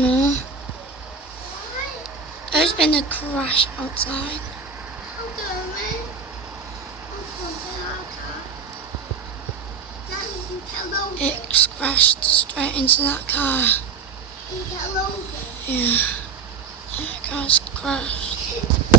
No. There's been a crash outside. It crashed straight into that car. Yeah. That car's crashed.